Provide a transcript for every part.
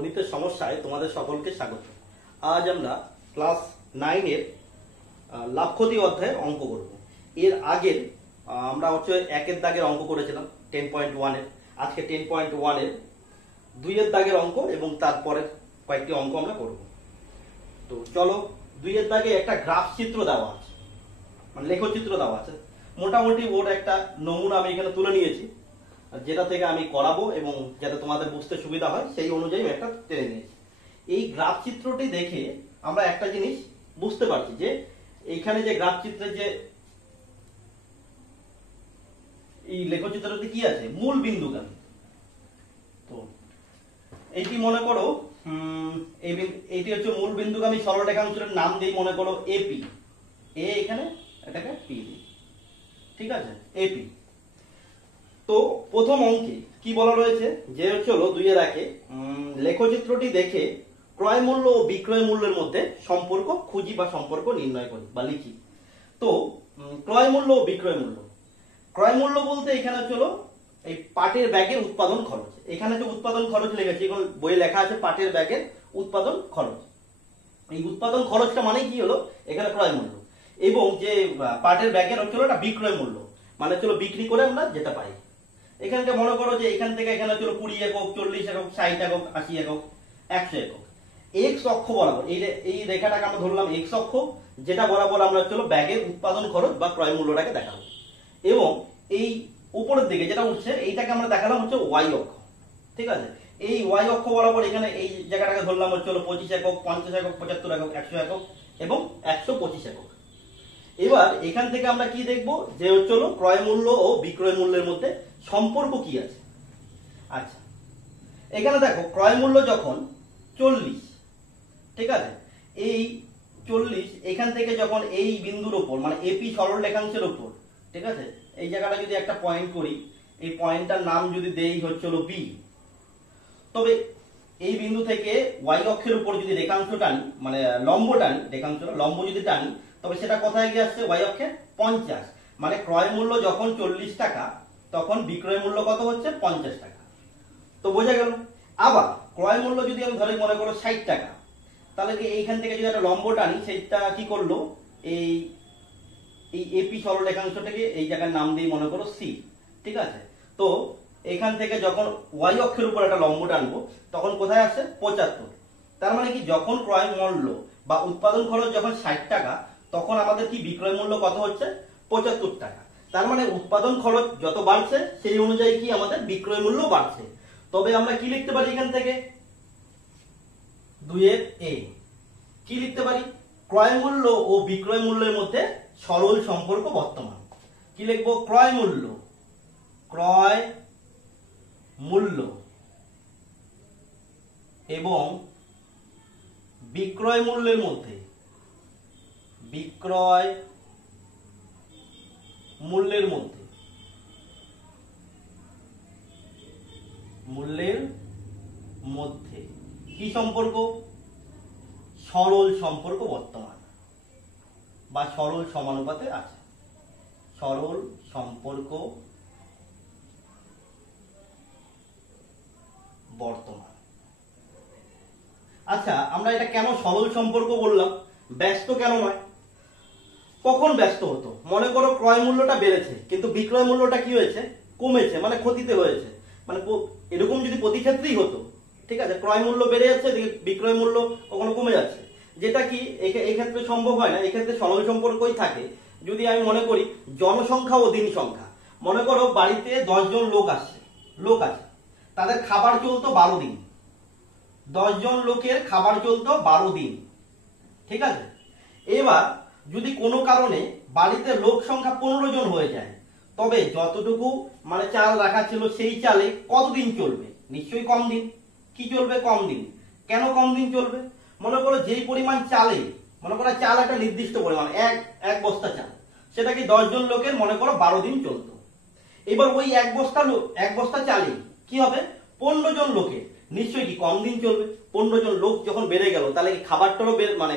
গণিতের সমস্যায় তোমাদের সকলকে স্বাগত। আজ আমরা ক্লাস 9 এর লাভ ক্ষতি অধ্যায়ের অঙ্ক করব। এর আগের আমরা একের দাগের অঙ্ক করেছিলাম 10.1 এর। আজকে 10.1 এর 2 এর দাগের অঙ্ক এবং তারপরের কয়েকটি অঙ্ক আমরা করব। তো চলো, 2 এর দাগে একটা গ্রাফ চিত্র দেওয়া আছে, মানে লেখচিত্র দেওয়া আছে। মোটামুটি ওর একটা নমুনা আমি এখানে তুলে নিয়েছি, যেটা থেকে আমি করাবো এবং যাতে তোমাদের বুঝতে সুবিধা হয় সেই অনুযায়ী একটা টেনে নিয়েছি। এই গ্রাফ চিত্রটি দেখে আমরা একটা জিনিস বুঝতে পারছি যে এইখানে যে গ্রাফ চিত্রের যে এই লেখচিত্রটি কি আছে, মূল বিন্দুগামী। তো এইটি মনে করো এইটি হচ্ছে মূল বিন্দুগামী সরল রেখাংশের নাম দিই, মনে করো এপি। এ এখানে এটাকে পি দিই, ঠিক আছে, এপি। তো প্রথম অঙ্কে কি বলা রয়েছে যে হলো 2 এর 1 লেখচিত্রটি দেখে ক্রয় মূল্য ও বিক্রয় মূল্যের মধ্যে সম্পর্ক খুঁজি বা সম্পর্ক নির্ণয় করি বা লিখি। তো ক্রয় মূল্য ও বিক্রয় মূল্য, ক্রয় মূল্য বলতে এখানে হলো এই পাটের ব্যাগের উৎপাদন খরচ। এখানে যে উৎপাদন খরচ লিখেছি, এখন বইয়ে লেখা আছে পাটের ব্যাগের উৎপাদন খরচ। এই উৎপাদন খরচটা মানে কি হলো এখানে ক্রয় মূল্য, এবং যে পাটের ব্যাগের হলো এটা বিক্রয় মূল্য, মানে বিক্রি করে আমরা যেটা পাই। এখানটা মনে করো যে এখান থেকে এখানে 20 একক, 40 একক, 60 একক, 80 একক, 100 একক। এক্স অক্ষ বরাবর এই রেখাটাকে আমরা ধরলাম এক্স অক্ষ, যেটা বরাবর আমরা ব্যাগের উৎপাদন খরচ বা ক্রয় মূল্যটাকে দেখাবো। এবং এই উপরের দিকে যেটা উঠছে এইটাকে আমরা দেখালাম ওয়াই অক্ষ, ঠিক আছে। এই ওয়াই অক্ষ বরাবর এখানে এই জায়গাটাকে ধরলাম 25 একক, 50 একক, 75 একক, 100 একক এবং 125 একক। এবার এখান থেকে আমরা কি দেখবো যে ক্রয় মূল্য ও বিক্রয় মূল্যের মধ্যে সম্পর্ক কি আছে। আচ্ছা, এখানে দেখো ক্রয় মূল্য যখন 40, ঠিক আছে, এই 40 এখান থেকে যখন এই বিন্দুর উপর মানে এপি সরল রেখাংশের উপর, ঠিক আছে, এই জায়গাটা যদি একটা পয়েন্ট করি, এই পয়েন্টটার নাম যদি দেই বি, তবে এই বিন্দু থেকে ওয়াই অক্ষের উপর যদি রেখাংশ টানি, মানে লম্ব টানি, রেখাংশ লম্ব যদি টানি, তবে সেটা কোথায় গিয়ে আসছে ওয়াই অক্ষে 50। মানে ক্রয় মূল্য যখন 40 টাকা তখন বিক্রয় মূল্য কত হচ্ছে 50 টাকা। তো বোঝা গেল। আবার ক্রয় মূল্য যদি আমি ধরে মনে করো 60 টাকা, তাহলে কি এইখান থেকে যদি একটা লম্ব টানি, সেইটা কি করলো এই এপি সরল রেখাংশটাকে এই জায়গার নাম দিয়ে মনে করো সি, ঠিক আছে। তো এখান থেকে যখন ওয়াই অক্ষের উপর একটা লম্ব টানবো তখন কোথায় আসছে 75। তার মানে কি যখন ক্রয় মূল্য বা উৎপাদন খরচ যখন 60 টাকা তখন আমাদের কি বিক্রয় মূল্য কত হচ্ছে 75 টাকা। তার মানে উৎপাদন খরচ যত বাড়ছে সেই অনুযায়ী কি আমাদের বিক্রয় মূল্য বাড়ছে। তবে আমরা কি লিখতে পারি এখান থেকে 2 এর এ কি লিখতে পারি, ক্রয় মূল্য ও বিক্রয় মূল্যের মধ্যে সরল সম্পর্ক বর্তমান। কি লিখবো, ক্রয় মূল্য এবং বিক্রয় মূল্যের মধ্যে কি সম্পর্ক, সরল সম্পর্ক বর্তমান বা সরল সমানুপাতে আছে, সরল সম্পর্ক বর্তমান। আচ্ছা, আমরা এটা কেন সরল সম্পর্ক বললাম, ব্যস্ত কেন নয়? কখন ব্যস্ত হতো, মনে করো ক্রয় মূল্যটা বেড়েছে কিন্তু বিক্রয় মূল্যটা কি হয়েছে কমেছে, মানে ক্ষতিতে হয়েছে। মানে এরকম যদি প্রতি ক্ষেত্রেই হতো, ঠিক আছে, ক্রয় মূল্য বেড়ে যাচ্ছে, বিক্রয় মূল্য কখনো কমে যাচ্ছে, যেটা কি এই ক্ষেত্রে সম্ভব হয় না। এই ক্ষেত্রে সরল সম্পর্কই থাকে যদি আমি মনে করি জনসংখ্যা ও দিন সংখ্যা। মনে করো বাড়িতে 10 জন লোক আছে, তাদের খাবার চলতো 12 দিন, 10 জন লোকের খাবার চলতো 12 দিন, ঠিক আছে। এবার যদি কোনো কারণে বাড়িতে লোক সংখ্যা 15 জন হয়ে যায়, তবে যতটুকু মানে চাল রাখা ছিল সেই চালে কতদিন চলবে, নিশ্চয়ই কম দিন। কি চলবে, কম দিন। কেন কম দিন চলবে, মনে করো যেই পরিমাণ চালে, মনে করো চাল একটা নির্দিষ্ট পরিমাণ, এক বস্তা চাল, সেটা কি 10 জন লোকের মনে করো 12 দিন চলতো। এবার ওই এক বস্তা চালে কি হবে 15 জন লোকের, নিশ্চয়ই কি কম দিন চলবে। 15 জন লোক যখন বেড়ে গেল তাহলে কি খাবারটারও মানে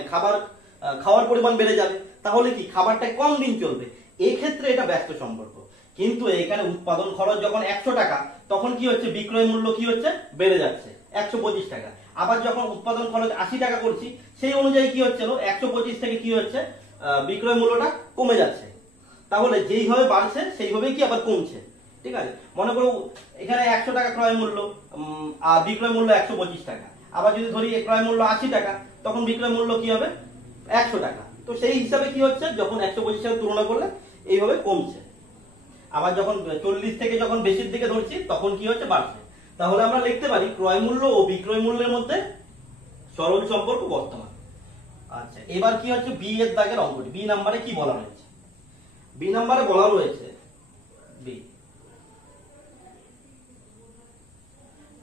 খাওয়ার পরিমাণ বেড়ে যাবে, তাহলে কি খাবারটা কম দিন চলবে। এই ক্ষেত্রে এটা ব্যস্ত সম্পর্ক। কিন্তু এখানে উৎপাদন খরচ যখন 100 টাকা তখন কি হচ্ছে বিক্রয় মূল্য কি হচ্ছে বেড়ে যাচ্ছে 125 টাকা। আবার যখন উৎপাদন খরচ 80 টাকা করছি সেই অনুযায়ী কি হচ্ছে 125 থেকে কি হচ্ছে বিক্রয় মূল্যটা কমে যাচ্ছে। তাহলে যেইভাবে বাড়ছে সেইভাবে কি আবার কমছে। ঠিক আছে, মনে করো এখানে 100 টাকা ক্রয় মূল্য আর বিক্রয় মূল্য 125 টাকা। আবার যদি ধরি ক্রয় মূল্য 80 টাকা তখন বিক্রয় মূল্য কি হবে 100 টাকা। তো সেই হিসাবে কি হচ্ছে যখন 125 সাথে তুলনা করলে এইভাবে কমছে। আবার যখন 40 থেকে যখন বেশির দিকে ধরছি তখন কি হচ্ছে বাড়ছে। তাহলে আমরা লিখতে পারি ক্রয় মূল্য ও বিক্রয় মূল্যের মধ্যে সরল সম্পর্ক বর্তমান। আচ্ছা, এবার কি হচ্ছে বি এর দাগের অঙ্কটি। বি নাম্বারে কি বলা রয়েছে? বি নাম্বারে বলা রয়েছে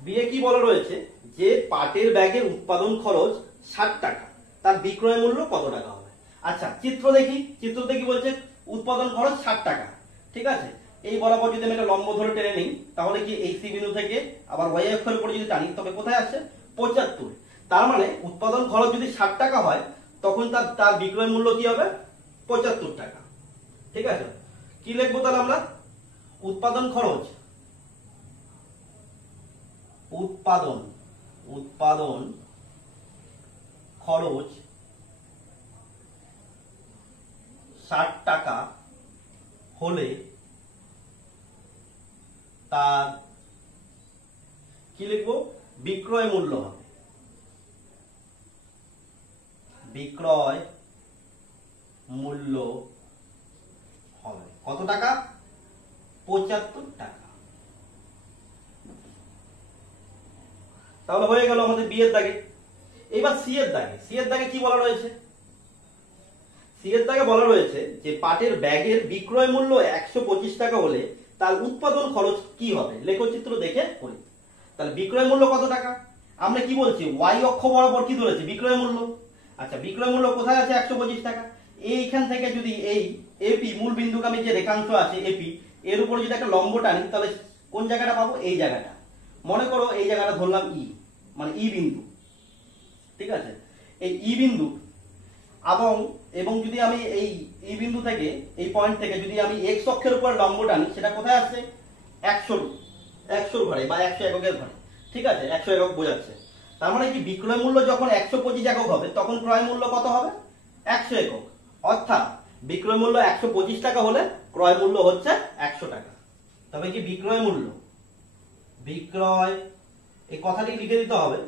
বি এ কি বলা রয়েছে যে পাটের ব্যাগের উৎপাদন খরচ 60 টাকা, তার বিক্রয় মূল্য কত টাকা হবে। আচ্ছা, চিত্র দেখি। চিত্রতে কি বলছে উৎপাদন খরচ 60 টাকা। ঠিক আছে, এই বরাবর যদি আমি একটা লম্ব ধরে টেনে নিই তাহলে কি এই সি বিন্দু থেকে আবার ওয়াই অক্ষের উপরে যদি টানি তবে কোথায় আসছে 75। তার মানে উৎপাদন খরচ যদি 60 টাকা হয় তখন তার বিক্রয় মূল্য কি হবে 75 টাকা। ঠিক আছে, কি লিখবো তাহলে আমরা? উৎপাদন খরচ উৎপাদন খরচ 60 টাকা হলে তার কি লিখবো বিক্রয় মূল্য হবে। বিক্রয় মূল্য হবে কত টাকা? 75 টাকা। তাহলে হয়ে গেল আমাদের বি এর দাগে। এবার সি এর দাগে। সি এর দাগে কি বলা রয়েছে? সি এর দাগে বলা রয়েছে যে পাটের ব্যাগের বিক্রয় মূল্য 125 টাকা হলে তার উৎপাদন খরচ কি হবে। লেখচিত্র দেখে করি। তাহলে বিক্রয় মূল্য কত টাকা? আমরা কি বলছি ওয়াই অক্ষ বরাবর কি ধরেছি বিক্রয় মূল্য। আচ্ছা, বিক্রয় মূল্য কোথায় আছে 125 টাকা। এইখান থেকে যদি এই এপি মূল বিন্দুগামী যে রেখাংশ আছে এপি এর উপর যদি একটা লম্ব টানি তাহলে কোন জায়গাটা পাবো? এই জায়গাটা। মনে করো এই জায়গাটা ধরলাম ই, মানে ই বিন্দু। ঠিক আছে, এই ই বিন্দু এবং যদি আমি এই ই বিন্দু থেকে এই পয়েন্ট থেকে যদি আমি এক্স অক্ষের উপর লম্ব টানি সেটা কোথায় আসছে 100 ঘরে বা 100 এককের ঘরে। ঠিক আছে, 100 একক বোঝাচ্ছে। তার মানে কি বিক্রয় মূল্য যখন 125 একক হবে তখন ক্রয় মূল্য কত হবে 100 একক। অর্থাৎ বিক্রয় মূল্য 125 টাকা হলে ক্রয় মূল্য হচ্ছে 100 টাকা। তবে কি বিক্রয় এই কথাটি লিখে দিতে হবে।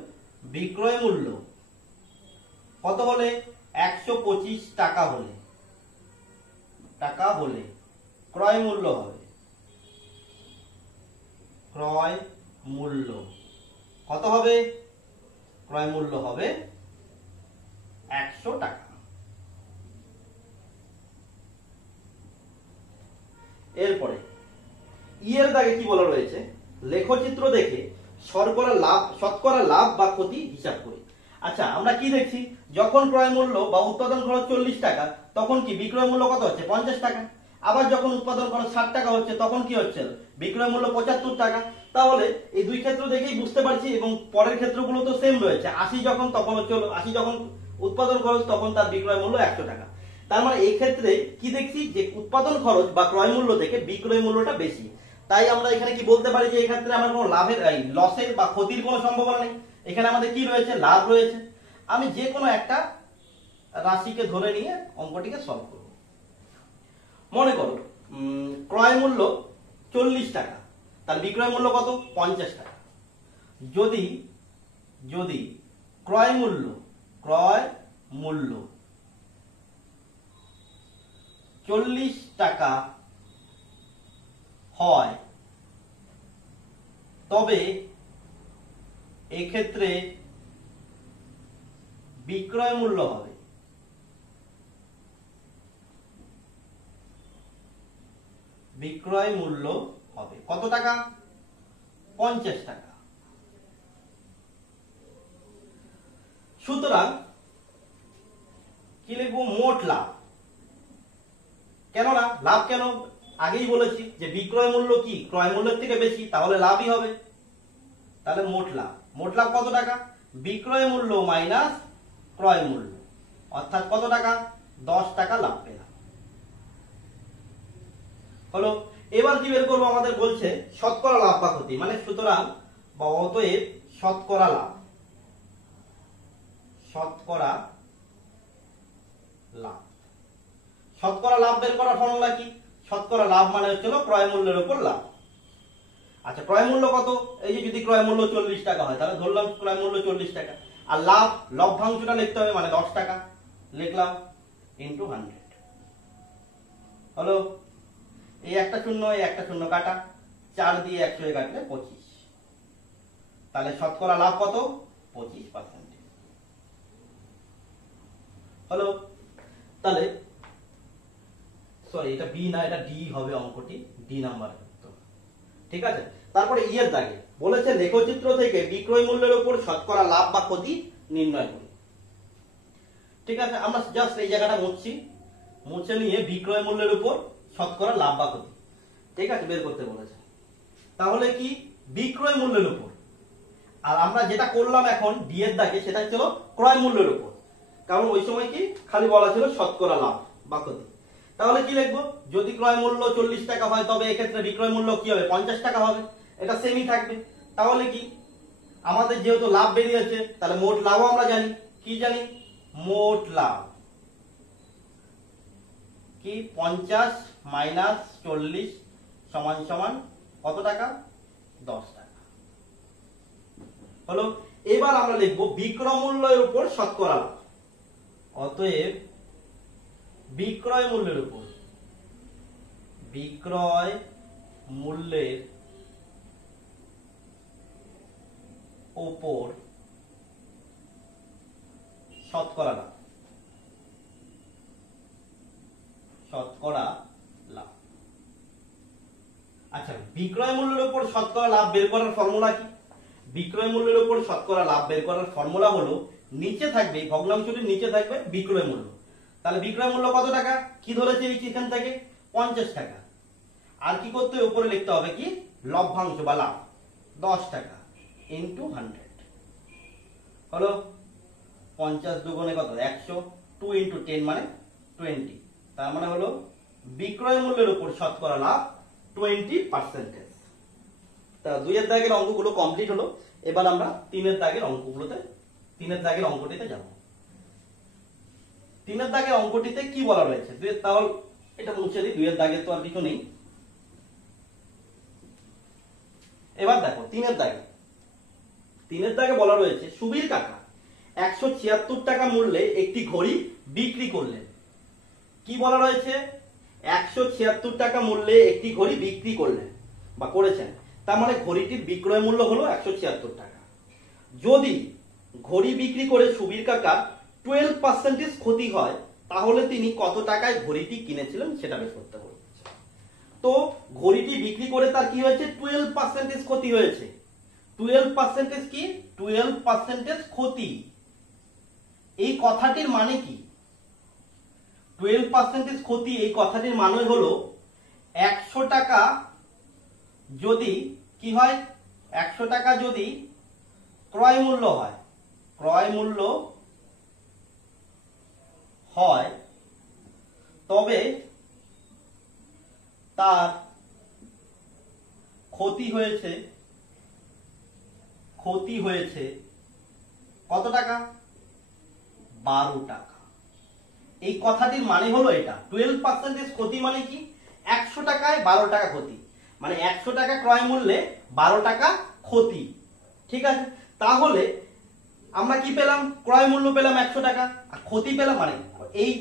বিক্রয় মূল্য কত হলে 125 টাকা হলে ক্রয় মূল্য হবে কত হবে? ক্রয় মূল্য হবে 100 টাকা। এরপরে ই এর দাগে কি বলা রয়েছে? লেখচিত্র দেখে শতকরা লাভ বা ক্ষতি হিসাব করি। আচ্ছা, আমরা কি দেখছি যখন ক্রয় মূল্য বা উৎপাদন খরচ 40 টাকা তখন কি বিক্রয় মূল্য কত হচ্ছে 50 টাকা। আবার যখন উৎপাদন খরচ 60 টাকা হচ্ছে তখন কি হচ্ছে বিক্রয় মূল্য 75 টাকা। তাহলে এই দুই ক্ষেত্র দেখেই বুঝতে পারছি এবং পরের ক্ষেত্রগুলো তো সেম রয়েছে। 80 যখন তখন হচ্ছে 80 যখন উৎপাদন খরচ তখন তার বিক্রয় মূল্য 100 টাকা। তার মানে এই ক্ষেত্রে কি দেখছি যে উৎপাদন খরচ বা ক্রয় মূল্য থেকে বিক্রয় মূল্যটা বেশি। তাই আমরা এখানে কি বলতে পারি যে এই ক্ষেত্রে আমার কোনো লসের বা ক্ষতির কোনো সম্ভাবনা নেই। এখানে আমাদের কি রয়েছে লাভ রয়েছে। আমি যে কোনো একটা রাশিকে ধরে নিয়ে অঙ্কটিকে সলভ করব। মনে করো ক্রয় মূল্য 40 টাকা, তার বিক্রয় মূল্য কত 50 টাকা। যদি ক্রয় মূল্য 40 টাকা হয় তবে এক্ষেত্রে বিক্রয় মূল্য হবে কত টাকা 50 টাকা। সুতরাং কি লিখবো মোট লাভ। কেন না লাভ কেন? আগেই বলেছি যে বিক্রয় মূল্য কি ক্রয় মূল্যের থেকে বেশি, তাহলে লাভই হবে। তাহলে মোট লাভ কত টাকা? বিক্রয় মূল্য মাইনাস ক্রয় মূল্য, অর্থাৎ কত টাকা 10 টাকা লাভ পেলাম। হলো। এবার কি বের করবো? আমাদের বলছে শতকরা লাভ বা ক্ষতি, মানে সুতরাং বা অতএব শতকরা লাভ, শতকরা লাভ। শতকরা লাভ বের করার ফর্মুলা কি? শতকরা লাভ মানে হচ্ছিল ক্রয় মূল্যের উপর লাভ। আচ্ছা, ক্রয় মূল্য কত? এই যে যদি ক্রয় মূল্য 40 টাকা হয় তাহলে ধরলাম ক্রয় মূল্য 40 টাকা, আর লাভ লভ্যাংশটা লিখতে হবে মানে 10 টাকা, লিখলাম ইনটু 100। হলো, এই একটা শূন্য এই একটা শূন্য কাটা, 4 দিয়ে 100 এ কাটলে 25। তাহলে শতকরা লাভ কত? 25%। হলো, তাহলে সরি এটা বি না, এটা ডি হবে অঙ্কটি, ডি নাম্বার। ঠিক আছে, তারপরে ইয়ের দাগে বলেছে লেখচিত্র থেকে বিক্রয় মূল্যের উপর শতকরা লাভ বা ক্ষতি নির্ণয় করি। ঠিক আছে, আমরা জাস্ট এই জায়গাটা মুছে নিয়ে বিক্রয় মূল্যের উপর শতকরা লাভ বা ক্ষতি, ঠিক আছে, বের করতে বলেছে। তাহলে কি বিক্রয় মূল্যের উপর, আর আমরা যেটা করলাম এখন ডি এর দাগে সেটা ছিল ক্রয় মূল্যের উপর, কারণ ওই সময় কি খালি বলা ছিল শতকরা লাভ বা ক্ষতি। তাহলে কি লিখবো? যদি ক্রয় মূল্য 40 টাকা হয় তবে এক্ষেত্রে বিক্রয় মূল্য কি হবে? 50 টাকা হবে, এটা সেমই থাকবে। তাহলে কি আমাদের যেহেতু লাভ বেরিয়েছে তাহলে মোট লাভও আমরা জানি, কি জানি? মোট লাভ কি 50 মাইনাস 40 সমান সমান কত টাকা? 10 টাকা। হলো, এবার আমরা লিখবো বিক্রয় মূল্যের উপর শতকরা লাভ। অতএব বিক্রয় মূল্যের উপর, বিক্রয় মূল্যের উপর শতকরা লাভ, শতকরা লাভ। আচ্ছা, বিক্রয় মূল্যের উপর শতকরা লাভ বের করার ফর্মুলা কি? বিক্রয় মূল্যের উপর শতকরা লাভ বের করার ফর্মুলা হলো নিচে থাকবে, ভগ্নাংশটির নিচে থাকবে বিক্রয় মূল্য। তাহলে বিক্রয় মূল্য কত টাকা? কি ধরেছে এখান থেকে? 50 টাকা। আর কি করতে হবে? উপরে লিখতে হবে কি? লভ্যাংশ বা লাভ 10 টাকা ইনটু 100। হলো, 50 দুগুণে কত? 100, 2 ইনটু 10 মানে 20। তার মানে হলো বিক্রয় মূল্যের উপর শতকরা লাভ 20%। তা 2 এর দাগের অঙ্কগুলো কমপ্লিট হলো। এবার আমরা 3 এর দাগের অঙ্কগুলোতে, 3 এর দাগের অঙ্কটিতে যাব। 3 এর দাগের অঙ্কটিতে কি বলা রয়েছে? তাহলে এটা মুছে দিই, 2 এর দাগে তো আর কিছু নেই। এবার দেখো 3 এর দাগে বলা রয়েছে সুবীর কাকা 176 টাকা মূল্যে একটি ঘড়ি বিক্রি করলেন। কি বলা রয়েছে? 176 টাকা মূল্যে একটি ঘড়ি বিক্রি করলেন বা করেছেন, তার মানে ঘড়িটির বিক্রয় মূল্য হলো 176 টাকা। যদি ঘড়ি বিক্রি করে সুবীর কাকার 12% ক্ষতি হয় তাহলে তিনি কত টাকায় ঘড়িটি কিনেছিলেন সেটা বের করতে হবে। তো ঘড়িটি বিক্রি করে তার কি হয়েছে? 12% ক্ষতি হয়েছে। 12% কি? 12% ক্ষতি। এই কথাটির মানে কি? 12% ক্ষতি, এই কথাটির মানে হলো 100 টাকা যদি কি হয়? 100 টাকা যদি ক্রয় মূল্য হয়, ক্রয় মূল্য হয় তবে তার ক্ষতি হয়েছে কত টাকা? 12 টাকা। এই কথাটির মানে হলো এটা। 12% ক্ষতি মানে কি? 100 টাকায় 12 টাকা ক্ষতি, মানে 100 টাকা ক্রয় মূল্যে 12 টাকা ক্ষতি। ঠিক আছে, তাহলে আমরা কি পেলাম? ক্রয় মূল্য পেলাম 100 টাকা আর ক্ষতি পেলাম, মানে এই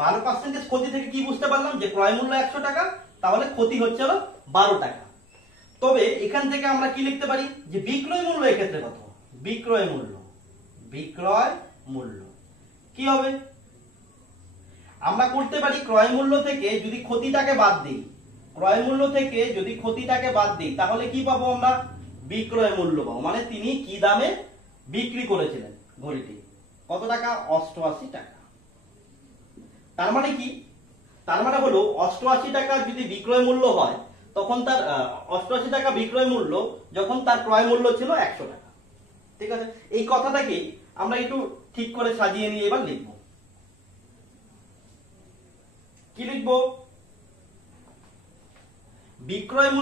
12% ক্ষতি থেকে কি বুঝতে পারলাম? যে ক্রয় মূল্য 100 টাকা, তাহলে ক্ষতি হচ্ছে হলো 12 টাকা। তবে এখান থেকে আমরা কি লিখতে পারি? যে বিক্রয় মূল্য এক্ষেত্রে কত? বিক্রয় মূল্য কি হবে? আমরা করতে পারি ক্রয় মূল্য থেকে যদি ক্ষতিটাকে বাদ দিই, ক্রয় মূল্য থেকে যদি ক্ষতিটাকে বাদ দিই তাহলে কি পাবো আমরা? বিক্রয় মূল্য পাবো। মানে তিনি কি দামে বিক্রি করেছিলেন ঘড়িটি, কত টাকা? 88 টাকা। তার মানে কি? তার মানে হলো 88 টাকা যদি বিক্রয় মূল্য হয় তখন তার 88 টাকা বিক্রয় মূল্য যখন তার ক্রয় মূল্য ছিল 100 টাকা। ঠিক আছে, এই কথাটাকে আমরা একটু ঠিক করে সাজিয়ে নিয়ে এবার লিখব। কি লিখব? বিক্রয়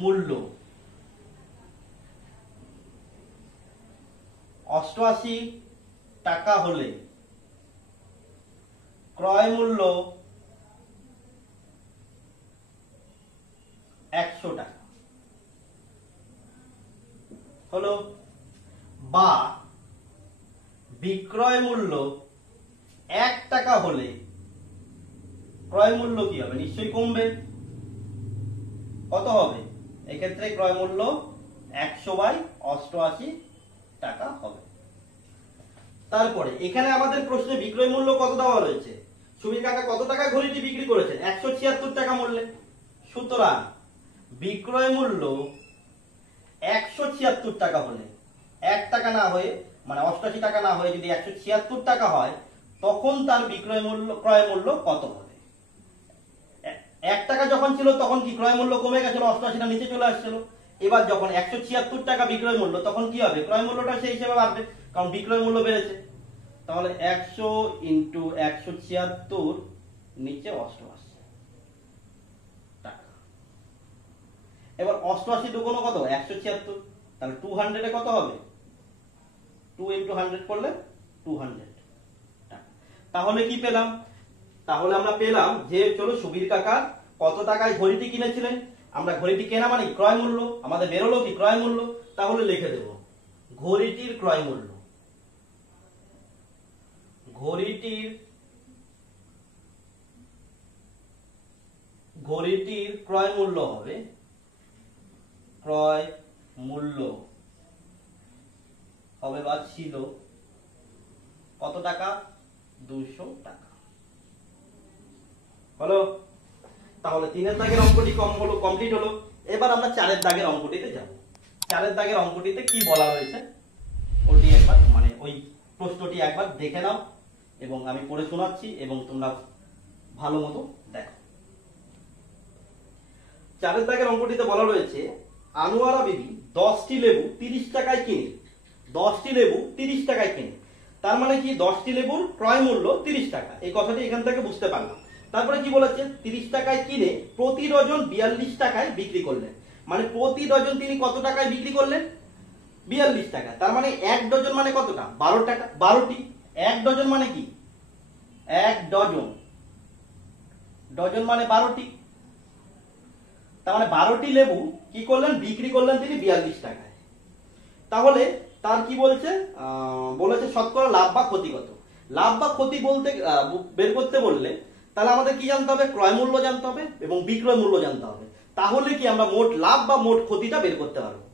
মূল্য 88 টাকা হলে ক্রয় মূল্য 100 টাকা হলো, বা বিক্রয় মূল্য 1 টাকা হলে ক্রয় মূল্য কি হবে? নিশ্চয়ই কমবে। কত হবে? এক্ষেত্রে ক্রয় মূল্য 100/88 টাকা হবে। তারপরে এখানে আমাদের প্রশ্নে বিক্রয় মূল্য কত দেওয়া রয়েছে? সুবীর কাকা কত টাকায় ঘড়িটি বিক্রি করেছেন? 176 টাকা মূল্যে। সুতরাং বিক্রয় মূল্য 176 টাকা হলে 1 টাকা না হয়ে, মানে 88 টাকা না হয়ে যদি 176 টাকা হয়, তখন তার বিক্রয় মূল্য, ক্রয় মূল্য কত হবে? 1 টাকা যখন ছিল তখন কি ক্রয় মূল্য কমে গেছিল, 88টা নিচে চলে আসছিল। এবার যখন 176 টাকা বিক্রয় মূল্য, তখন কি হবে? ক্রয় মূল্যটা সেই হিসেবে বাড়বে, কারণ বিক্রয় মূল্য বেড়েছে। তাহলে 100 ইন্টু 176 নিচে 88 টাকা। এবার 88 দুগুণ কত? 176। তাহলে 200 এ কত হবে? 2 ইন্টু 100 করলে 200 টাকা। তাহলে কি পেলাম? তাহলে আমরা পেলাম যে চলো সুবীর কাকা কত টাকায় ঘড়িটি কিনেছিলেন। আমরা ঘড়িটি কেনা মানে ক্রয় মূল্য, আমাদের বেরোলো কি? ক্রয় মূল্য। তাহলে লিখে দেব ঘড়িটির ক্রয় মূল্য। ঘড়িটির ক্রয় মূল্য হবে, ক্রয় মূল্য হবে বা ছিল কত টাকা? 200 টাকা হলো। তাহলে 3 দাগের অঙ্কটি কমপ্লিট হলো। এবার আমরা 4 দাগের অঙ্কটিতে যাব। 4 দাগের অঙ্কটিতে কি বলা হয়েছে ওটি একবার, মানে ওই প্রশ্নটি একবার দেখে নাও, এবং আমি পড়ে শোনাচ্ছি এবং তোমরা ভালো মতো দেখো। 4 দাগের অঙ্কটিতে বলা রয়েছে আনোয়ারা বিবি 10টি লেবু 30 টাকায় কিনে, 10টি লেবু 30 টাকায় কিনে। তার মানে কি? 10টি লেবুর ক্রয় মূল্য 30 টাকা। এই কথাটি এখান থেকে বুঝতে পারলাম। তারপরে কি বলেছে? 30 টাকায় কিনে প্রতি ডজন 42 টাকায় বিক্রি করলেন। মানে প্রতি ডজন তিনি কত টাকায় বিক্রি করলেন? 42 টাকা। তার মানে 1 ডজন মানে কতটা? 12 টাকা। 12টি। 1 ডজন মানে কি? 1 ডজন, ডজন মানে 12টি। তার মানে 12টি লেবু কি করলেন? বিক্রি করলেন তিনি 42 টাকায়। তাহলে তার কি বলছে? বলেছে শতকরা লাভ বা ক্ষতি কত। লাভ বা ক্ষতি বলতে বের করতে বললে তাহলে আমাদের কি জানতে হবে? ক্রয় মূল্য জানতে হবে এবং বিক্রয় মূল্য জানতে হবে। তাহলে কি আমরা মোট লাভ বা মোট ক্ষতিটা বের করতে পারবো,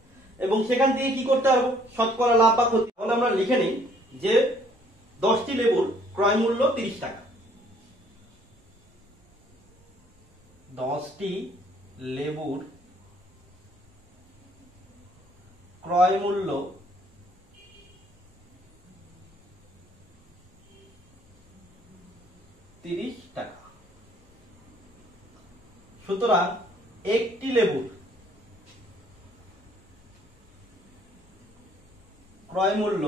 এবং সেখান থেকে কি করতে পারবো? শতকরা লাভ বা ক্ষতি। তাহলে আমরা লিখে নিই যে 10টি লেবুর ক্রয় মূল্য 30 টাকা। 10টি লেবুর ক্রয় মূল্য 30 টাকা। সুতরাং একটি লেবুর ক্রয় মূল্য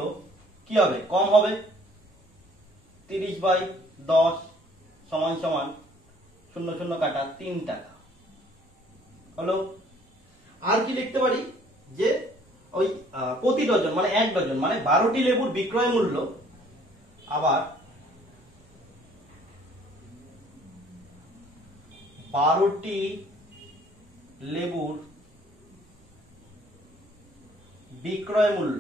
কি হবে? কম হবে। 30/10 সমান সমান 0 কাটা 3 টাকা হলো। আর কি লিখতে পারি? যে ওই প্রতি ডজন মানে 1 ডজন মানে 12টি লেবুর বিক্রয় মূল্য, আবার 12টি লেবুর বিক্রয় মূল্য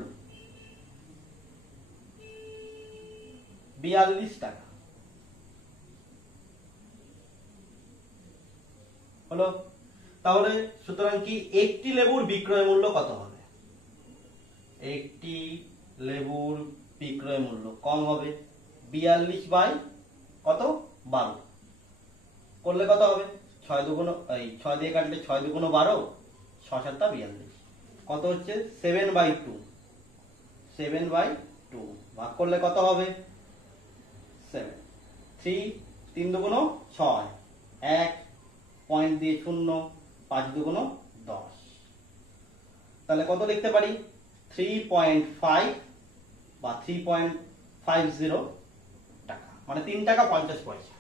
42 টাকা হলো। তাহলে সুতরাং কি একটি লেবুর বিক্রয় মূল্য কত হবে? একটি লেবুর বিক্রয় মূল্য কম হবে 42 বাই কত? 12 করলে কত হবে? 6 দুগুণ, এই 6 দিয়ে কাটলে 6 দুগুণ 12, 6 7 42, কত হচ্ছে? 7/2। 7/2 ভাগ করলে কত হবে? 7। 3 দুগুণ 6, 1 পয়েন্ট দিয়ে 0, 5 দুগুণ 10। তাহলে কত লিখতে পারি? 3.5 বা 3.50 টাকা, মানে 3 টাকা 50 পয়সা।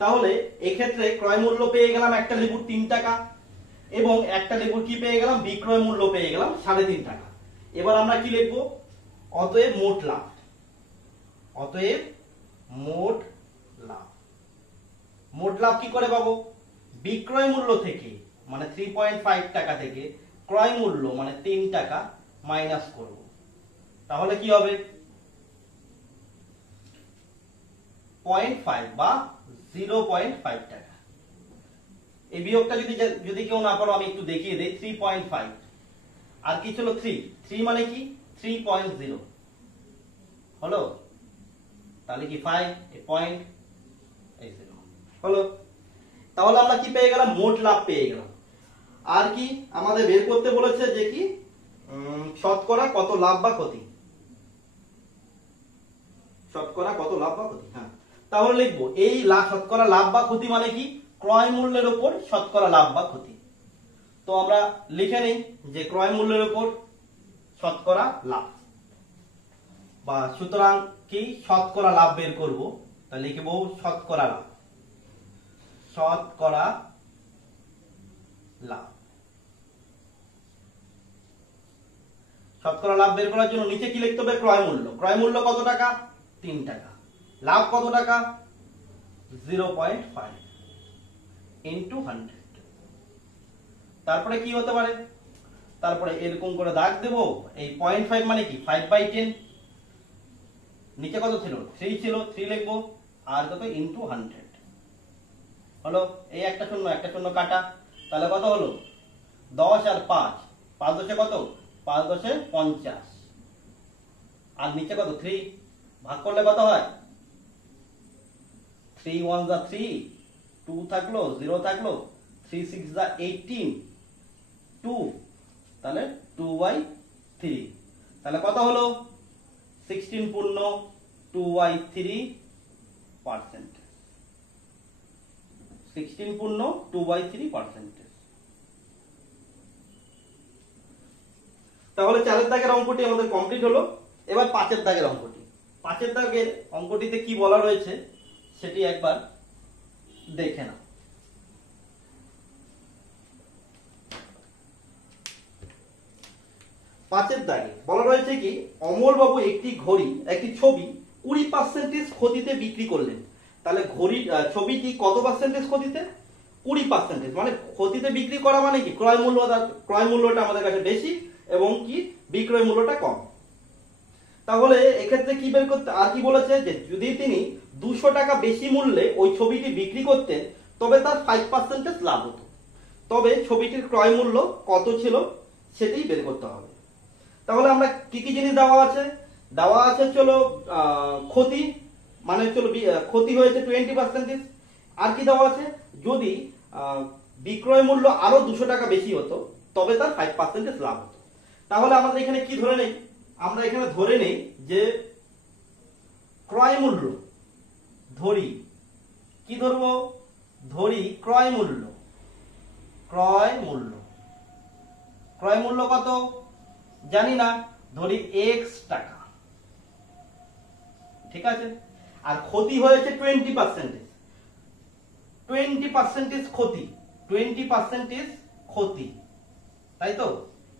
তাহলে এক্ষেত্রে ক্রয় মূল্য পেয়ে গেলাম একটা লেবুর 3 টাকা, এবং একটা লিখবো কি পেয়ে গেলাম, বিক্রয় মূল্য পেয়ে গেলাম 3.5 টাকা। এবার আমরা কি লিখবো, অতএব মোট লাভ। অতএব মোট লাভ। মোট লাভ কি করে পাবো, বিক্রয় মূল্য থেকে মানে 3.5 টাকা থেকে ক্রয় মূল্য মানে 3 টাকা মাইনাস করব, তাহলে কি হবে 0.5 বা 0.5 টাকা। এই বিয়োগটা যদি কেউ না পারো আমি একটু দেখিয়ে দেই। 3.5 আর কি ছিল 3 মানে কি 3.0 হলো, তাহলে কি 5 এই পয়েন্ট এই 0 হলো। তাহলে আমরা কি পেয়ে গেলাম, মোট লাভ পেয়ে গেলাম। আর কি আমাদের বের করতে বলেছে যে কি শতকরা কত লাভ বা ক্ষতি, শতকরা কত লাভ বা ক্ষতি। হ্যাঁ, তাহলে লিখবো এই শতকরা লাভ বা ক্ষতি মানে কি ক্রয় মূল্যের উপর শতকরা লাভ বা ক্ষতি। তো আমরা লিখে নেই যে ক্রয় মূল্যের উপর শতকরা লাভ, বা সুতরাং কি শতকরা লাভ বের করব, তাহলে লিখবো শতকরা লাভ। শতকরা লাভ, শতকরা লাভ বের করার জন্য নিচে কি লিখতে হবে, ক্রয় মূল্য। ক্রয় মূল্য কত টাকা, 3 টাকা। লাভ কত টাকা, 0.5 ইন্টু 100। তারপরে কি হতে পারে, তারপরে এরকম করে দাগ দেব। এই 0.5 মানে কি 5/10, নিচে কত ছিল 3 ছিল, 3 লিখবো, আর কত ইন্টু 100 হলো। এই একটা শূন্য কাটা, তাহলে কত হলো 10 আর 5, 5 10 কত, 5 10 50, আর নিচে কত 3, ভাগ করলে কত হয় 3 1 যা 3, 2 থাকলো 0 থাকলো, 3 6 যা 18, 2, তাহলে 2/3, তাহলে কত হলো 16 পূর্ণ 2/3%, 16 পূর্ণ 2/3%। তাহলে 4 দাগের অঙ্কটি আমাদের কমপ্লিট হলো। এবার 5 দাগের অঙ্কটি। 5 দাগের অঙ্কটিতে কি বলা রয়েছে সেটি একবার দেখে নাও। 5 দাগে বলা রয়েছে কি, অমল বাবু একটি ছবি 20% ক্ষতিতে বিক্রি করলেন। তাহলে ছবিটি কত পার্সেন্টেজ ক্ষতিতে, 20%, মানে ক্ষতিতে বিক্রি করা মানে কি ক্রয় মূল্যটা আমাদের কাছে বেশি এবং কি বিক্রয় মূল্যটা কম। তাহলে এক্ষেত্রে কি বের করতে, আর কি বলেছে যে যদি তিনি 200 টাকা বেশি মূল্যে ওই ছবিটি বিক্রি করতেন তবে তার 5% লাভ হতো। তবে ছবিটির ক্রয় মূল্য কত ছিল সেটি বের করতে হবে। তাহলে আমরা কি কি জিনিস দেওয়া আছে চলো, ক্ষতি মানে চলো ক্ষতি হয়েছে 20%, আর কি দেওয়া আছে যদি বিক্রয় মূল্য আরো 200 টাকা বেশি হতো তবে তার 5% লাভ হতো। তাহলে আমাদের এখানে কি ধরে নেই, আমরা এখানে ধরে নেই যে ক্রয় মূল্য, ধরি কি ধরবো, ধরি ক্রয় মূল্য। ক্রয় মূল্য কত জানি না, ধরি x টাকা, ঠিক আছে। আর ক্ষতি হয়েছে 20% ক্ষতি, 20% ক্ষতি, তাই তো।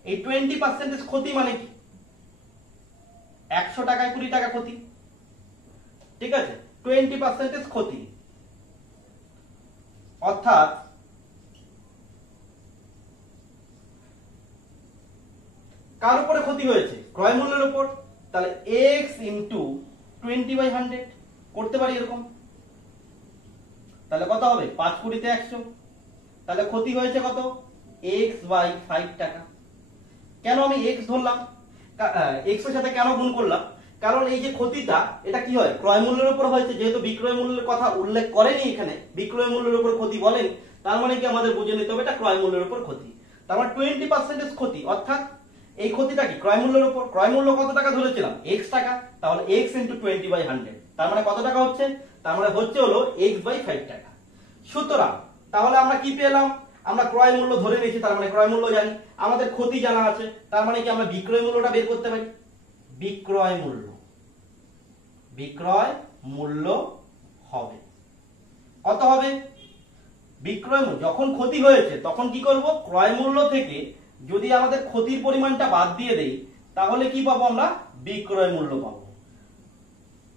এই 20% ক্ষতি মানে কি 100 টাকায় 20 টাকা ক্ষতি, ঠিক আছে। 20% ক্ষতি অর্থাৎ কার উপরে ক্ষতি হয়েছে, ক্রয় মূল্যের উপর। তাহলে x ইন্টু 20/100 করতে পারি এরকম, তাহলে কত হবে 5 কুড়িতে 100, তাহলে ক্ষতি হয়েছে কত x/5 টাকা। কেন আমি x ধরলাম, x এর সাথে কেন গুণ করলাম, কারণ এই যে ক্ষতিটা এটা কি হয় ক্রয় মূল্যের উপর হয়েছে, যেহেতু বিক্রয় মূল্যের কথা উল্লেখ করেনি এখানে, বিক্রয় মূল্যের উপর ক্ষতি বলেন, তার মানে কি আমাদের বুঝে নিতে হবে এটা ক্রয় মূল্যের উপর ক্ষতি। তার মানে 20% ক্ষতি, অর্থাৎ এই ক্ষতিটা কি ক্রয় মূল্যের উপর। ক্রয় মূল্য কত টাকা ধরেছিলাম x টাকা, তাহলে x ইন্টু 20/100, তার মানে কত টাকা হচ্ছে, তার মানে হচ্ছে হলো x/5 টাকা। সুতরাং তাহলে আমরা কি পেলাম, আমরা ক্রয় মূল্য ধরে নিয়েছি, তার মানে ক্রয় মূল্য জানি, আমাদের ক্ষতি জানা আছে, তার মানে কি আমরা বিক্রয় মূল্যটা বের করতে পারি। বিক্রয় মূল্য হবে কত হবে বিক্রয় মূল্য যখন ক্ষতি হয়েছে তখন কি করব, ক্রয় মূল্য থেকে যদি আমাদের ক্ষতির পরিমাণটা বাদ দিয়ে দেই তাহলে কি পাবো, আমরা বিক্রয় মূল্য পাবো।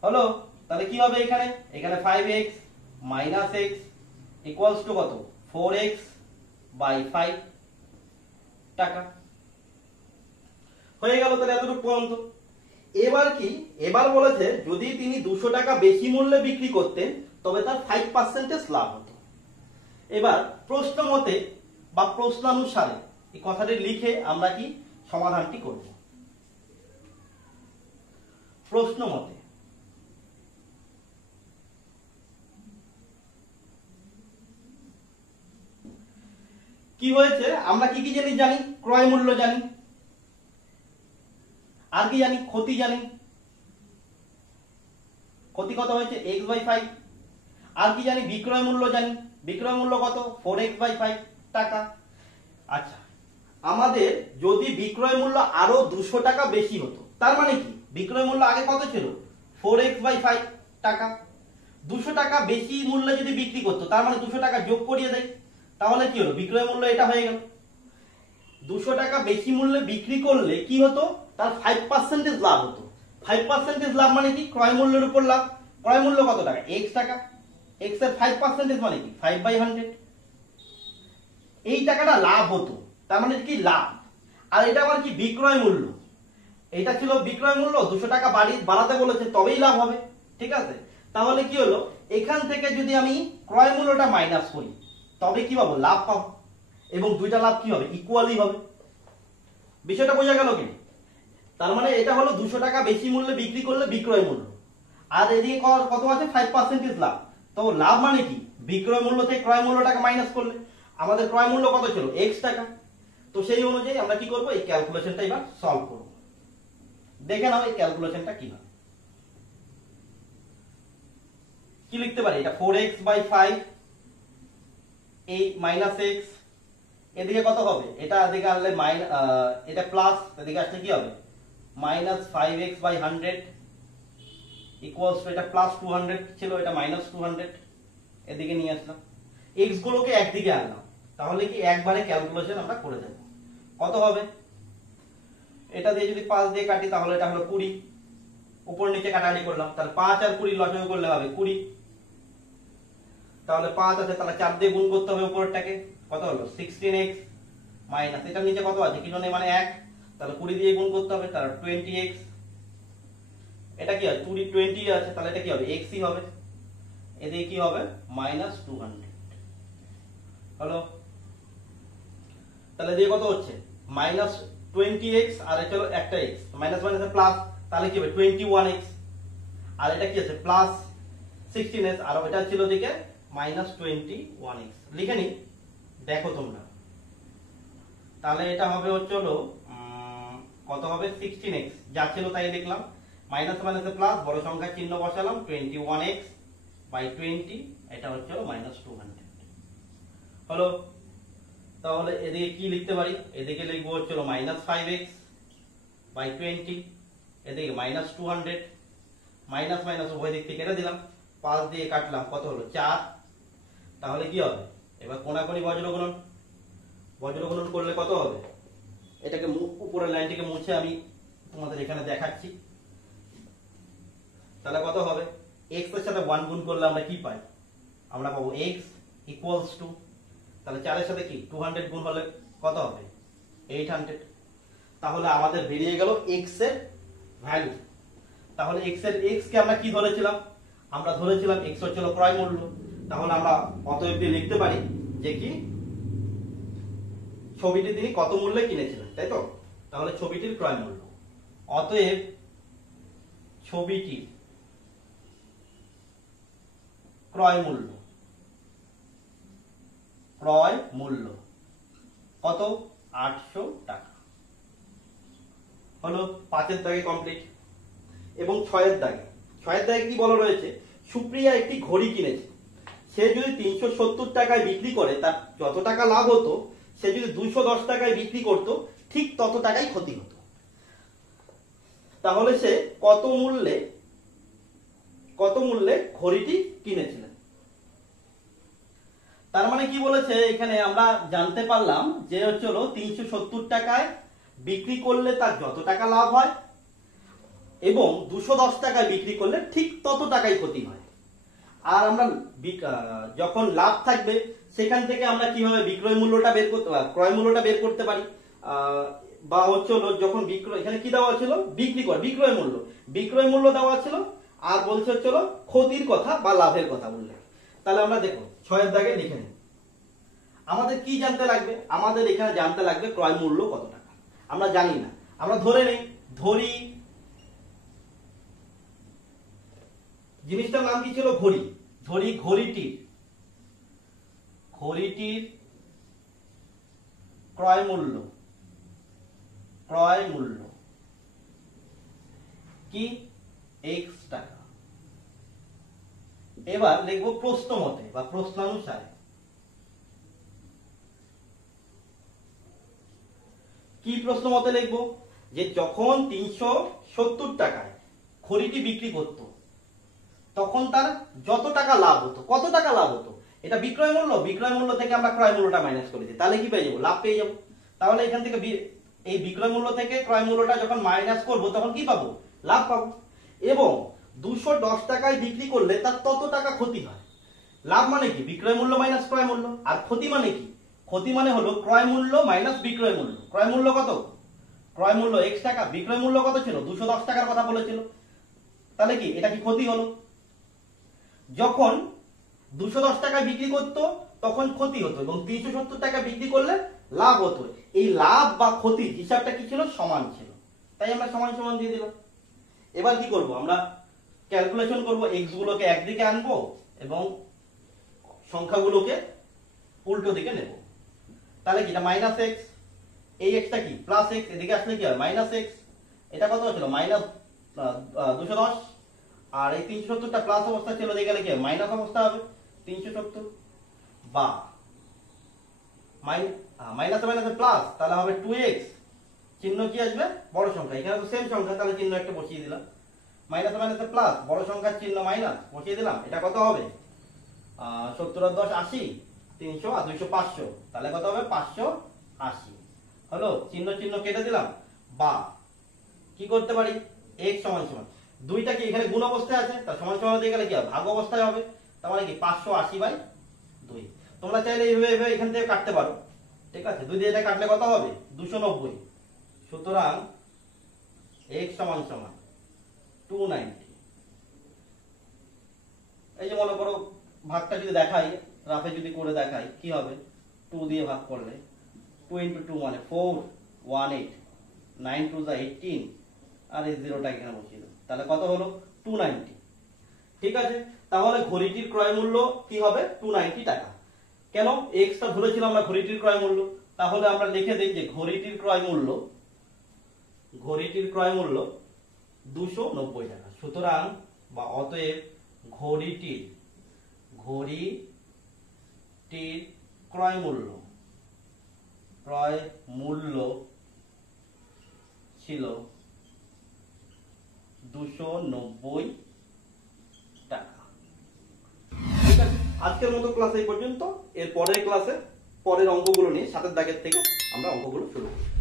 হলো, তাহলে কি হবে এখানে, এখানে 5x minus x equals to কত, 4x বাই 5 টাকা হয়ে গেল। তাহলে এতটুকু পর্যন্ত। এবার কি, এবার বলেছে যদি তিনি 200 টাকা বেশি মূল্যে বিক্রি করতেন তবে তার 5% লাভ হতো। এবার প্রশ্ন মতে বা প্রশ্নানুসারে এই কথাটি লিখে আমরা কি সমাধানটি করব। প্রশ্ন মতে কি হয়েছে, আমরা কি কি জিনিস জানি, ক্রয় মূল্য জানি, আর কি জানি, ক্ষতি জানি, ক্ষতি কত হয়েছে x/5, আর কি জানি, বিক্রয় মূল্য জানি, বিক্রয় মূল্য কত 4x/5 টাকা। আচ্ছা, আমাদের যদি বিক্রয় মূল্য আরো 200 টাকা বেশি হতো, তার মানে কি বিক্রয় মূল্য আগে কত ছিল 4x/5 টাকা, 200 টাকা বেশি মূল্যে যদি বিক্রি করতো তার মানে 200 টাকা যোগ করিয়ে দেয়, তাহলে কি হলো বিক্রয় মূল্য এটা হয়ে গেল। 200 টাকা বেশি মূল্যে বিক্রি করলে কি হতো, তার 5% লাভ হতো। 5% লাভ মানে কি, ক্রয় মূল্যের উপর লাভ। ক্রয় মূল্য কত টাকা, x টাকা, x এর 5% মানে কি 5/100, এই টাকাটা লাভ হতো, তার মানে কি লাভ। আর এটা আবার কি বিক্রয় মূল্য, এটা ছিল বিক্রয় মূল্য, 200 টাকা বাড়াতে বলেছে তবেই লাভ হবে, ঠিক আছে। তাহলে কি হলো, এখান থেকে যদি আমি ক্রয় মূল্যটা মাইনাস করি তবে কি পাবো, লাভ পাবো, এবং দুইটা লাভ কি হবে, ইকুয়ালি হবে। বিষয়টা বোঝা গেল কি? তার মানে এটা হলো 200 টাকা বেশি মূল্যে বিক্রি করলে বিক্রয় মূল্য, আর এদিকে কত আছে 5% লাভ। তো লাভ মানে কি, বিক্রয় মূল্য থেকে ক্রয় মূল্যটাকে মাইনাস করলে আমাদের ক্রয় মূল্য কত ছিল x টাকা। তো সেই অনুযায়ী আমরা কি করব, এই ক্যালকুলেশনটা এবার সলভ করব। দেখে নাও এই ক্যালকুলেশনটা কি হয়। কি লিখতে পারি, এটা 4x/5 এই মাইনাস x, এদিকে কত হবে, এটা এদিকে আনলে এটা প্লাস, এদিকে আসলে কি হবে মাইনাস 5x/100 ইকুয়ালস টু, এটা প্লাস 200 ছিল, এটা মাইনাস 200, এদিকে নিয়ে আসলাম, x গুলোকে একদিকে আনলাম, তাহলে কি একবারে ক্যালকুলেশন আমরা করে দেব। কত হবে, এটা দিয়ে যদি 5 দিয়ে কাটি তাহলে এটা হলো 20, উপর নিচে কাটাকাটি করলাম, তাহলে 5 আর 20 লসাগু করলে হবে 20, তাহলে 5 আছে, তাহলে 4 দিয়ে গুণ করতে হবে উপরেরটাকে, কত হলো 16x মাইনাস এটা নিচে কত আছে কিছু নেই মানে 1, তাহলে 20 দিয়ে গুণ করতে হবে, তাহলে 20x, এটা কি হয় 20 আছে, তাহলে এটা কি হবে x ই হবে, এদিকে কি হবে মাইনাস 200 হলো। তাহলে দিয়ে কত হচ্ছে মাইনাস 20x, আর এটা হলো একটা x, মাইনাস মাইনাসে প্লাস, তাহলে কি হবে 21x, আর এটা কি আছে প্লাস 16x, আর এটা ছিল দিকে মাইনাস 21x। লিখে নি, দেখো তোমরা, তাহলে এটা হবে হচ্ছে হলো কত হবে 16x, যা ছিল তাই লিখলাম, মাইনাস মাইনাসে প্লাস, বড় সংখ্যার চিহ্ন বসালাম, 21x বাই 20, এটা হচ্ছে হলো মাইনাস 200 হলো। তাহলে এদিকে কি লিখতে পারি, এদিকে লিখবো হচ্ছে হলো মাইনাস 5x বাই 20, এদিকে মাইনাস 200, মাইনাস মাইনাস উভয় দিক থেকে কেটে দিলাম, 5 দিয়ে কাটলাম, কত হলো 4, তাহলে কি হবে এবার কোণাকোণি বজ্রগুণন, বজ্রগুণন করলে কত হবে, এটাকে উপরের লাইনটিকে মুছে আমি তোমাদের এখানে দেখাচ্ছি, তাহলে কত হবে x এর সাথে 1 গুণ করলে আমরা কি পাই, আমরা পাবো x ইকুয়ালস টু, তাহলে 4 এর সাথে কি 200 গুণ হলে কত হবে 800, তাহলে আমাদের বেরিয়ে গেল x এর ভ্যালু। তাহলে x এর x কে আমরা কি ধরেছিলাম, আমরা ধরেছিলাম x হচ্ছিল ক্রয় মূল্য, তাহলে আমরা অতএব দিয়ে লিখতে পারি যে কি ছবিটি তিনি কত মূল্যে কিনেছিলেন, তাই তো, তাহলে ছবিটির ক্রয় মূল্য, অতএব ছবিটির ক্রয় মূল্য, ক্রয় মূল্য কত 800 টাকা হলো। 5 এর দাগে কমপ্লিট। এবং 6 এর দাগে কি বলা রয়েছে, সুপ্রিয়া একটি ঘড়ি কিনেছে, সে যদি 370 টাকায় বিক্রি করে তার যত টাকা লাভ হতো, সে যদি 210 টাকায় বিক্রি করত ঠিক তত টাকাই ক্ষতি হতো। তাহলে সে কত মূল্যে ঘড়িটি কিনেছিলেন। তার মানে কি বলেছে এখানে আমরা জানতে পারলাম যে হচ্ছে 370 টাকায় বিক্রি করলে তার যত টাকা লাভ হয় এবং 210 টাকায় বিক্রি করলে ঠিক তত টাকাই ক্ষতি হয়। আর আমরা যখন লাভ থাকবে সেখান থেকে আমরা কিভাবে বিক্রয় মূল্যটা বের করতে পারি, ক্রয় মূল্যটা বের করতে পারি, বা হচ্ছে যখন বিক্রয়, এখানে কি দেওয়া ছিল, বিক্রয় মূল্য দেওয়া ছিল, আর বলছে হচ্ছে ক্ষতির কথা বা লাভের কথা বললে। তাহলে আমরা দেখো 6 দাগে লিখে নিই। আমাদের কি জানতে লাগবে, আমাদের এখানে জানতে লাগবে ক্রয় মূল্য কত টাকা। আমরা জানি না, আমরা ধরি জিনিসটার নাম কি ছিল, ঘড়িটির ক্রয় মূল্য কি x টাকা। এবার লিখবো প্রশ্ন মতে বা প্রশ্নানুসারে। কি প্রশ্ন মতে লিখবো, যে যখন 370 টাকায় ঘড়িটি বিক্রি করত তখন তার যত টাকা লাভ হতো, কত টাকা লাভ হতো, এটা বিক্রয় মূল্য থেকে আমরা ক্রয় মূল্যটা মাইনাস করে দিই, তাহলে কি পেয়ে যাবো, লাভ পেয়ে যাবো। তাহলে এখান থেকে এই বিক্রয় মূল্য থেকে ক্রয় মূল্যটা যখন মাইনাস করবো তখন কি পাবো, লাভ পাবো। এবং 210 টাকায় বিক্রি করলে তার তত টাকা ক্ষতি হয়। লাভ মানে কি, বিক্রয় মূল্য মাইনাস ক্রয় মূল্য। আর ক্ষতি মানে কি, ক্ষতি মানে হলো ক্রয় মূল্য মাইনাস বিক্রয় মূল্য। ক্রয় মূল্য কত, ক্রয় মূল্য x টাকা, বিক্রয় মূল্য কত ছিল, 210 টাকার কথা বলেছিল। তাহলে কি এটা কি ক্ষতি হলো। যখন 210 টাকায় বিক্রি করতো তখন ক্ষতি হতো এবং 370 টাকা বিক্রি করলে লাভ হতো। এই লাভ বা ক্ষতির হিসাবটা কি ছিল, সমান ছিল, তাই আমরা সমান সমান দিয়ে দিলাম। এবার কি করব, আমরা ক্যালকুলেশন করব, x গুলোকে একদিকে আনবো এবং সংখ্যাগুলোকে উল্টো দিকে নেব। তাহলে কি, এটা মাইনাস x, এই xটা কি প্লাস x, এদিকে আসলে কি হয় মাইনাস x। এটা কত ছিল, মাইনাস 210, আর এই 370টা প্লাস অবস্থা ছিল, দেখে গেলে কি মাইনাস অবস্থা হবে 370, বা মাইনাস মাইনাস প্লাস, তাহলে হবে 2x, চিহ্ন কি আসবে, বড় সংখ্যা, এখানে তো সেম সংখ্যা, তাহলে চিহ্ন একটা বসিয়ে দিলাম। মাইনাস মাইনাস প্লাস, বড় সংখ্যার চিহ্ন মাইনাস বসিয়ে দিলাম। এটা কত হবে, 70 আর 10 80, 300 আর 200 500, তাহলে কত হবে 580 হলো। চিহ্ন কেটে দিলাম। বা কি করতে পারি, x সমান সমান, দুইটা কি এখানে গুণ অবস্থায় আছে, তার সমান সমান দিয়ে গেলে কি হবে, ভাগ অবস্থায় হবে। তার মানে কি 580/2। তোমরা চাইলে এইভাবে এখান থেকে কাটতে পারো, ঠিক আছে। 2 দিয়ে এটা কাটলে কত হবে, 290। সুতরাং x সমান সমান 290। এই যে মনে করো ভাগটা যদি দেখাই, রাফে যদি করে দেখাই, কি হবে, 2 দিয়ে ভাগ করলে 2 × 2 মানে 4, 18, 9 2 18, আর এই 0টা এখানে বসিয়ে দেব, তাহলে কত হলো 290। ঠিক আছে, তাহলে ঘড়িটির ক্রয় মূল্য কি হবে, 290 টাকা। কেন, এক্সটা ধরেছিলাম আমরা ঘড়িটির ক্রয় মূল্য, তাহলে আমরা লিখে দিই যে ঘড়িটির ক্রয় মূল্য 290 টাকা। সুতরাং বা অতএব ঘড়িটির ক্রয় মূল্য ছিল 290 টাকা। ঠিক আছে, আজকের মতো ক্লাস এই পর্যন্ত। এর পরের ক্লাসে পরের অঙ্কগুলো নিয়ে 7 দাগের থেকে আমরা অঙ্কগুলো শুরু করব।